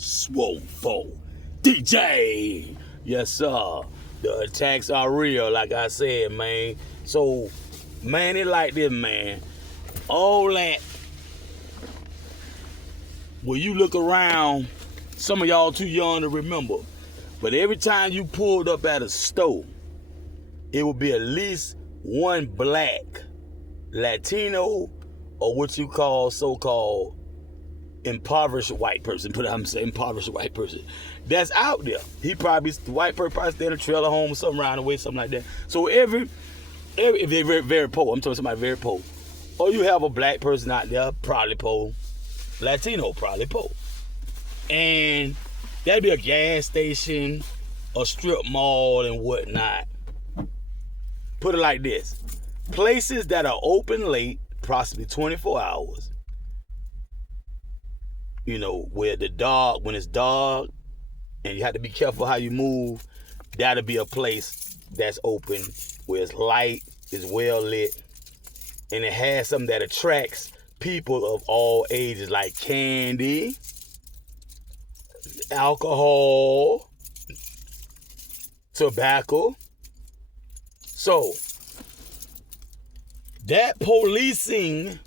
Swole foe. DJ! Yes, sir. The attacks are real, like I said, man. So, man, it like this, man. All that, when you look around, some of y'all too young to remember, but every time you pulled up at a store, it would be at least one black, Latino, or what you call so-called impoverished white person. But I'm saying impoverished white person that's out there. The white person probably stay in a trailer home or something around the way, something like that. So if they're very, very poor, I'm talking somebody very poor, or you have a black person out there, probably poor, Latino, probably poor, and that'd be a gas station, a strip mall, and whatnot. Put it like this: places that are open late, possibly 24 hours. You know, where when it's dark, and you have to be careful how you move, that'll be a place that's open, where it's light, it's well lit, and it has something that attracts people of all ages, like candy, alcohol, tobacco. So, that policing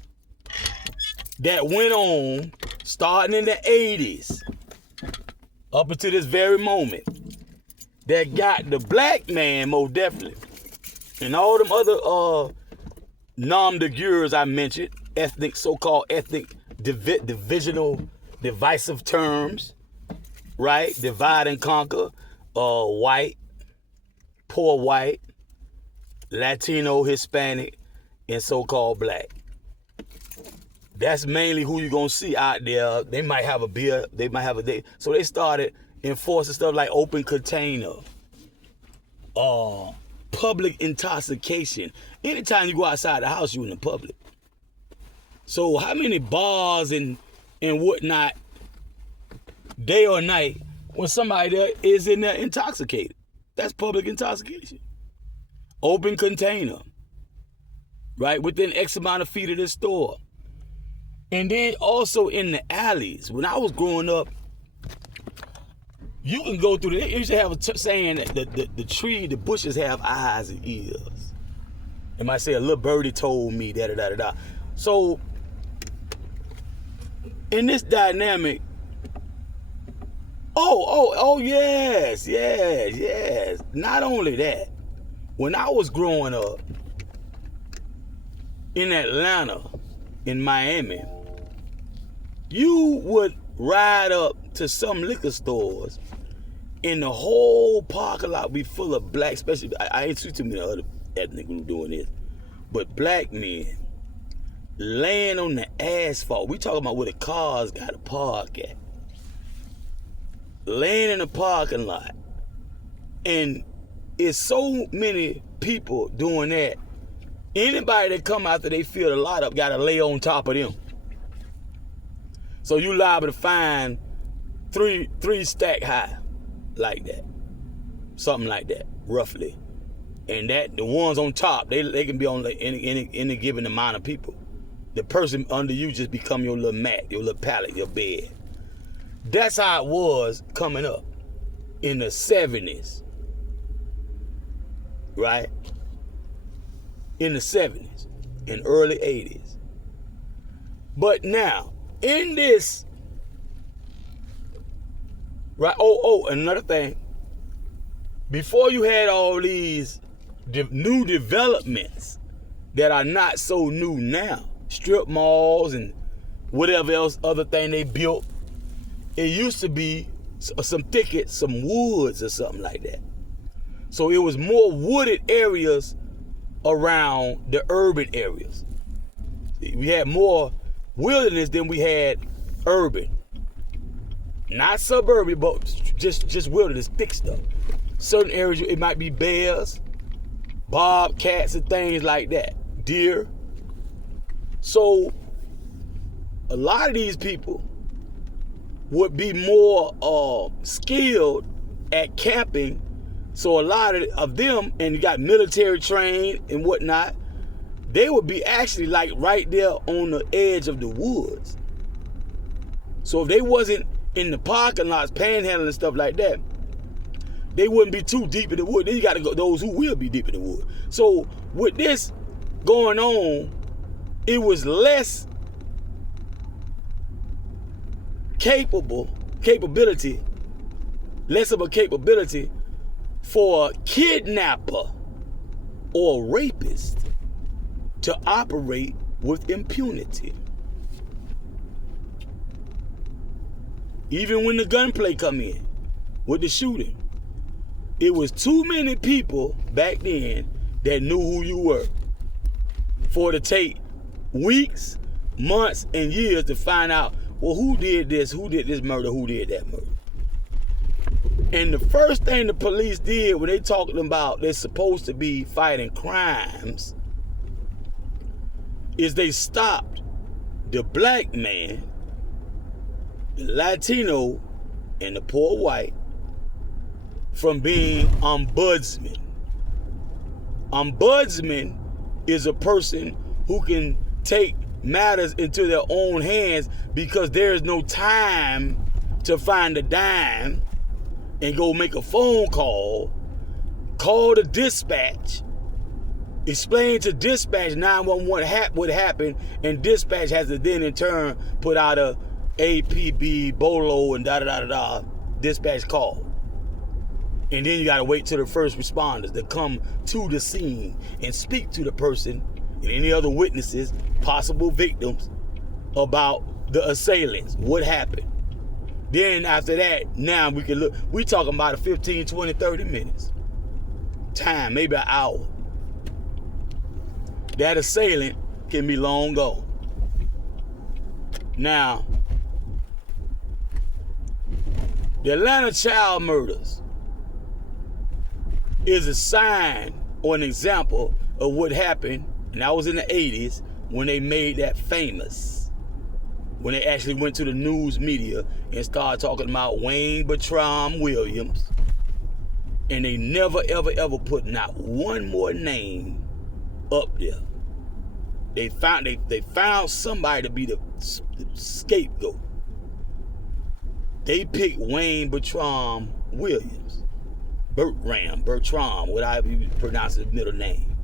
that went on starting in the 80s up until this very moment, that got the black man most definitely, and all them other nom de guerres I mentioned, so-called ethnic divisional divisive terms, right? Divide and conquer, white, poor white, Latino, Hispanic, and so-called black. That's mainly who you're going to see out there. They might have a beer, they might have a day. So they started enforcing stuff like open container, public intoxication. Anytime you go outside the house, you're in the public. So how many bars and whatnot, day or night, when somebody there is in there intoxicated? That's public intoxication. Open container, right? Within X amount of feet of the store. And then also in the alleys. When I was growing up, you can go through they used to have a saying that the bushes have eyes and ears. They might say, a little birdie told me, da-da-da-da-da. So, in this dynamic, yes. Not only that, when I was growing up in Atlanta, in Miami, you would ride up to some liquor stores and the whole parking lot would be full of black, especially, I ain't too many other ethnic groups doing this, but black men laying on the asphalt. We talking about where the cars got to park at. Laying in the parking lot. And it's so many people doing that. Anybody that come after they fill the lot up got to lay on top of them. So you liable to find three stack high like that. Something like that, roughly. And that the ones on top, they can be on any given amount of people. The person under you just become your little mat, your little pallet, your bed. That's how it was coming up in the 70s. Right? In the 70s and early 80s. But now, in this, right? Another thing. Before you had all these new developments that are not so new now, strip malls and whatever else other thing they built, it used to be some thickets, some woods or something like that. So it was more wooded areas around the urban areas. We had more wilderness than we had urban. Not suburban, but just wilderness, thick stuff. Certain areas, it might be bears, bobcats, and things like that. Deer. So, a lot of these people would be more skilled at camping. So a lot of them, and you got military trained and whatnot, they would be actually like right there on the edge of the woods. So if they wasn't in the parking lots, panhandling and stuff like that, they wouldn't be too deep in the wood. Then you got to go those who will be deep in the wood. So with this going on, it was less less of a capability for a kidnapper or a rapist to operate with impunity. Even when the gunplay come in with the shooting, it was too many people back then that knew who you were for it to take weeks, months, and years to find out, well, who did this murder, who did that murder. And the first thing the police did when they talking about they're supposed to be fighting crimes is they stopped the black man, the Latino, and the poor white from being ombudsmen. Ombudsman is a person who can take matters into their own hands because there is no time to find a dime and go make a phone call the dispatch, explain to dispatch 911 what happened, and dispatch has to then in turn put out a APB, BOLO, and da-da-da-da-da dispatch call. And then you gotta wait till the first responders to come to the scene and speak to the person and any other witnesses, possible victims, about the assailants, what happened. Then after that, now we can look, we talking about a 15, 20, 30 minutes. Time, maybe an hour. That assailant can be long gone. Now, the Atlanta child murders is a sign or an example of what happened, and that was in the 80s when they made that famous. When they actually went to the news media and started talking about Wayne Bertram Williams, and they never, ever, ever put not one more name up there. They found somebody to be the scapegoat. They picked Wayne Bertram Williams, Bertram, whatever you pronounce his middle name.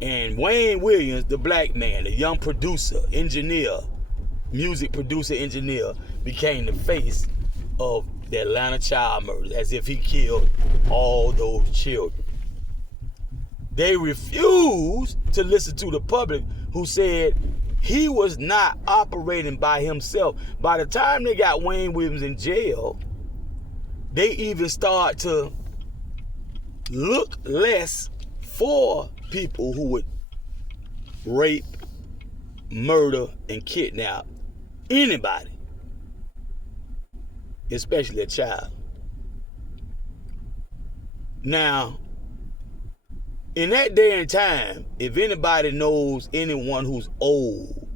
And Wayne Williams, the black man, the young producer, engineer, music producer, engineer, became the face of the Atlanta child murders, as if he killed all those children. They refused to listen to the public, who said he was not operating by himself. By the time they got Wayne Williams in jail, they even start to look less for people who would rape, murder, and kidnap anybody, especially a child. Now, in that day and time, if anybody knows anyone who's old,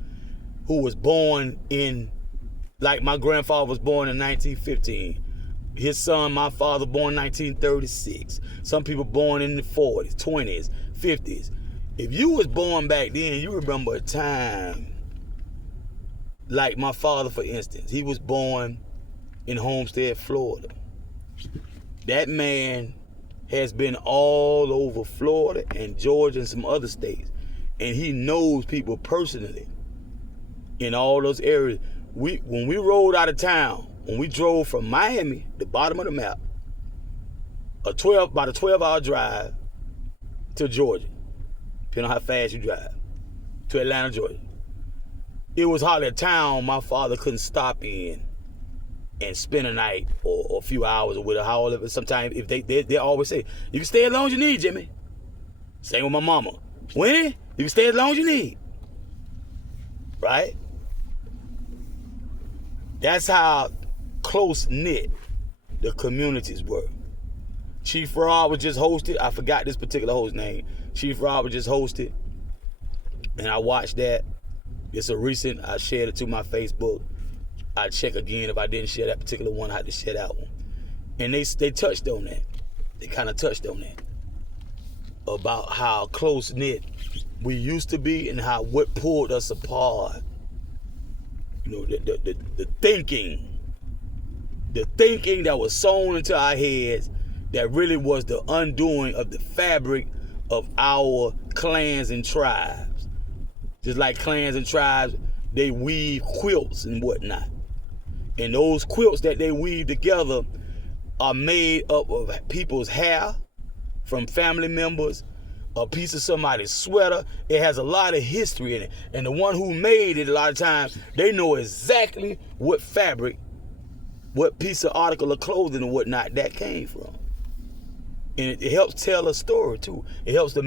who was born in, like my grandfather was born in 1915, his son, my father, born in 1936. Some people born in the 40s, 20s, 50s. If you was born back then, you remember a time, like my father, for instance. He was born in Homestead, Florida. That man has been all over Florida and Georgia and some other states. And he knows people personally in all those areas. When we rode out of town, when we drove from Miami, the bottom of the map, about a 12-hour drive to Georgia, depending on how fast you drive, to Atlanta, Georgia. It was hardly a town my father couldn't stop in and spend a night or a few hours or whatever. However, sometimes if they always say, you can stay as long as you need, Jimmy. Same with my mama. When? You can stay as long as you need. Right? That's how close-knit the communities were. Chief Rob was just hosted. I forgot this particular host name. Chief Rob was just hosted. And I watched that. It's a recent, I shared it to my Facebook. I'd check again. If I didn't share that particular one, I had to share that one. And they touched on that. They kind of touched on that. About how close-knit we used to be and how what pulled us apart. You know, the thinking the thinking that was sown into our heads that really was the undoing of the fabric of our clans and tribes. Just like clans and tribes, they weave quilts and whatnot. And those quilts that they weave together are made up of people's hair from family members, a piece of somebody's sweater. It has a lot of history in it. And the one who made it, a lot of times, they know exactly what fabric, what piece of article of clothing and whatnot that came from. And it helps tell a story too. It helps the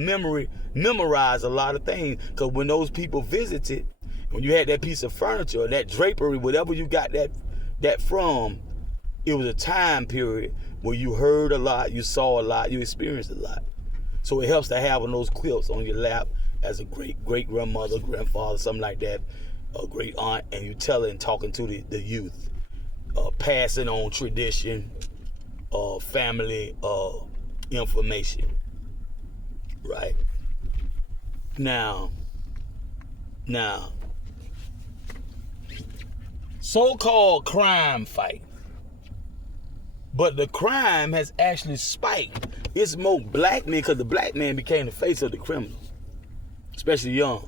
memorize a lot of things. Because when those people visited, when you had that piece of furniture, that drapery, whatever you got that from, it was a time period where you heard a lot, you saw a lot, you experienced a lot. So it helps to have one of those quilts on your lap as a great-grandmother, grandfather, something like that, a great aunt, and you telling, talking to the youth, passing on tradition, family information, right? Now, so-called crime fight. But the crime has actually spiked. It's more black men, because the black man became the face of the criminals, especially young.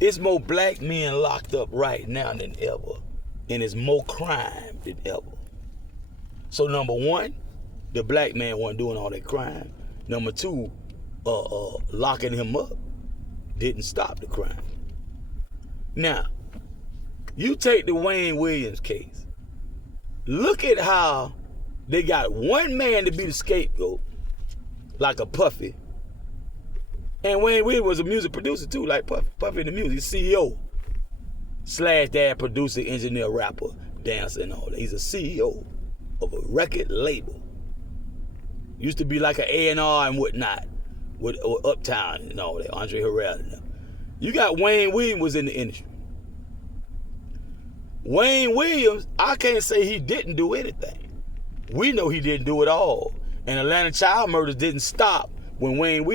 It's more black men locked up right now than ever, and it's more crime than ever. So number one, the black man wasn't doing all that crime. Number two, locking him up didn't stop the crime. Now, you take the Wayne Williams case. Look at how they got one man to be the scapegoat, like a Puffy. And Wayne Williams was a music producer too, like Puffy in the music. He's CEO / dad producer, engineer, rapper, dancer, and all that. He's a CEO of a record label. Used to be like an A&R and whatnot, with Uptown and all that, Andre Harrell and them. You got Wayne Williams was in the industry. Wayne Williams, I can't say he didn't do anything. We know he didn't do it all. And Atlanta child murders didn't stop when Wayne Williams